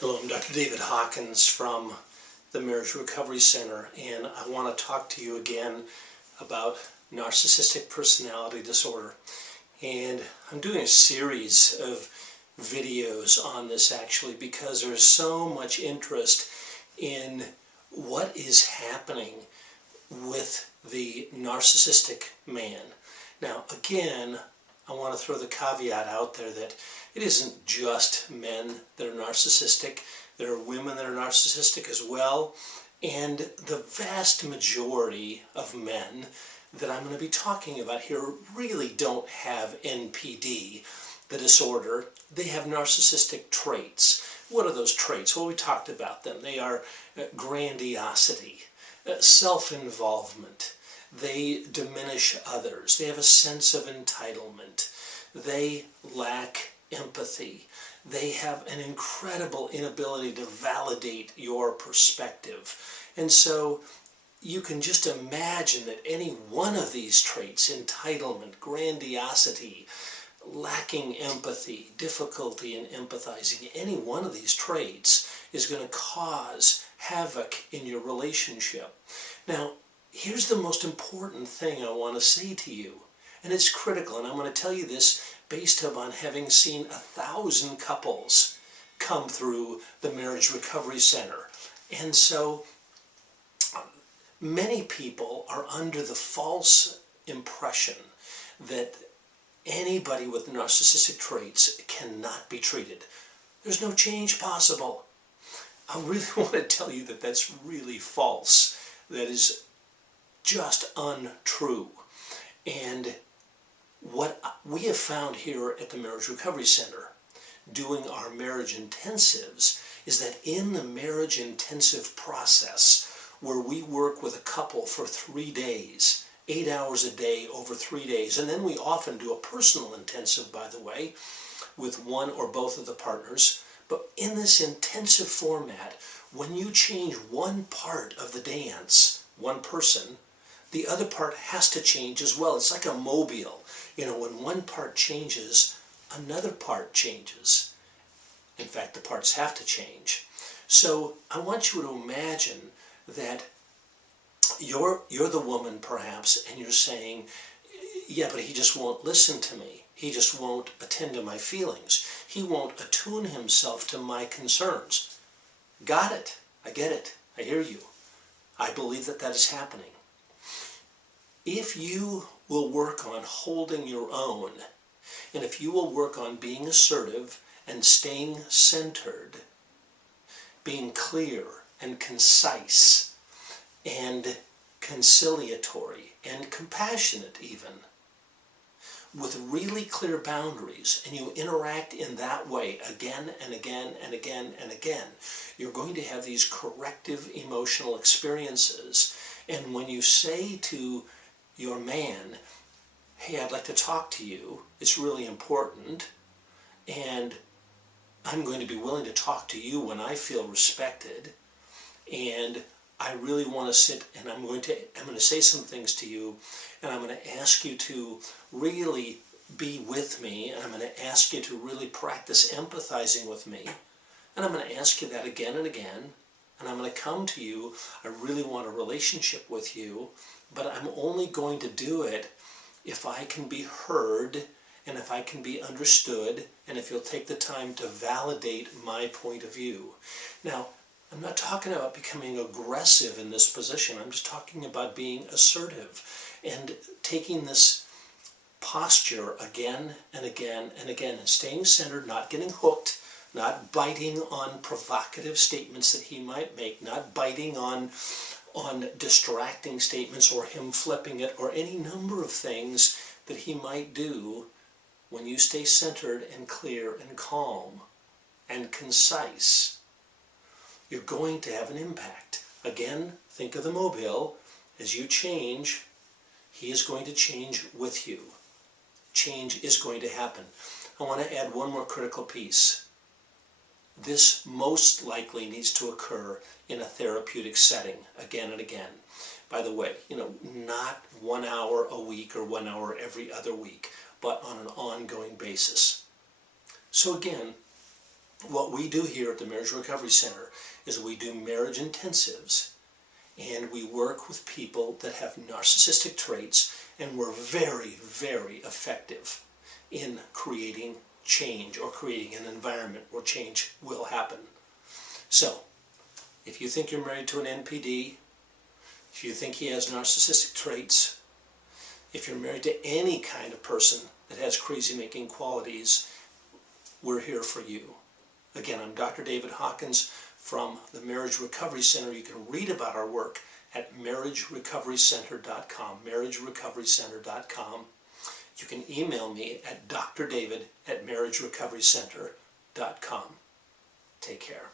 Hello, I'm Dr. David Hawkins from the Marriage Recovery Center, and I want to talk to you again about narcissistic personality disorder. And I'm doing a series of videos on this actually because there's so much interest in what is happening with the narcissistic man. Now, again, I want to throw the caveat out there that it isn't just men that are narcissistic. There are women that are narcissistic as well. And the vast majority of men that I'm going to be talking about here really don't have NPD, the disorder. They have narcissistic traits. What are those traits? Well, we talked about them. They are grandiosity, self-involvement. They diminish others. They have a sense of entitlement. They lack empathy. They have an incredible inability to validate your perspective. And so you can just imagine that any one of these traits, entitlement, grandiosity, lacking empathy, difficulty in empathizing, any one of these traits is going to cause havoc in your relationship. Now, here's the most important thing I want to say to you, and it's critical, and I'm going to tell you this based upon having seen 1,000 couples come through the Marriage Recovery Center. And so many people are under the false impression that anybody with narcissistic traits cannot be treated. There's no change possible. I really want to tell you that that's really false. That is just untrue. And what we have found here at the Marriage Recovery Center doing our marriage intensives is that in the marriage intensive process, where we work with a couple for 3 days, 8 hours a day over 3 days, and then we often do a personal intensive, by the way, with one or both of the partners. But in this intensive format, when you change one part of the dance, one person, the other part has to change as well. It's like a mobile. You know, when one part changes, another part changes. In fact, the parts have to change. So I want you to imagine that you're the woman perhaps, and you're saying, yeah, but he just won't listen to me. He just won't attend to my feelings. He won't attune himself to my concerns. Got it. I get it. I hear you. I believe that that is happening. If you will work on holding your own, and if you will work on being assertive and staying centered, being clear and concise and conciliatory and compassionate even, with really clear boundaries, and you interact in that way again and again and again and again, you're going to have these corrective emotional experiences. And when you say to your man, hey, I'd like to talk to you, it's really important, and I'm going to be willing to talk to you when I feel respected, and I really want to sit, and I'm going to say some things to you, and I'm going to ask you to really be with me, and I'm going to ask you to really practice empathizing with me, and I'm going to ask you that again and again, and I'm going to come to you. I really want a relationship with you, but I'm only going to do it if I can be heard, and if I can be understood, and if you'll take the time to validate my point of view. Now, I'm not talking about becoming aggressive in this position. I'm just talking about being assertive and taking this posture again and again and again, and staying centered, not getting hooked, not biting on provocative statements that he might make, not biting on distracting statements or him flipping it or any number of things that he might do. When you stay centered and clear and calm and concise, you're going to have an impact. Again, think of the mobile. As you change, he is going to change with you. Change is going to happen. I want to add one more critical piece. This most likely needs to occur in a therapeutic setting again and again. By the way, not 1 hour a week or 1 hour every other week, but on an ongoing basis. So again, What we do here at the Marriage Recovery Center is we do marriage intensives, and we work with people that have narcissistic traits, and we're very, very effective in creating change or creating an environment where change will happen. So, if you think you're married to an NPD, if you think he has narcissistic traits, if you're married to any kind of person that has crazy-making qualities, we're here for you. Again, I'm Dr. David Hawkins from the Marriage Recovery Center. You can read about our work at marriagerecoverycenter.com, marriagerecoverycenter.com. You can email me at drdavid@marriagerecoverycenter.com. Take care.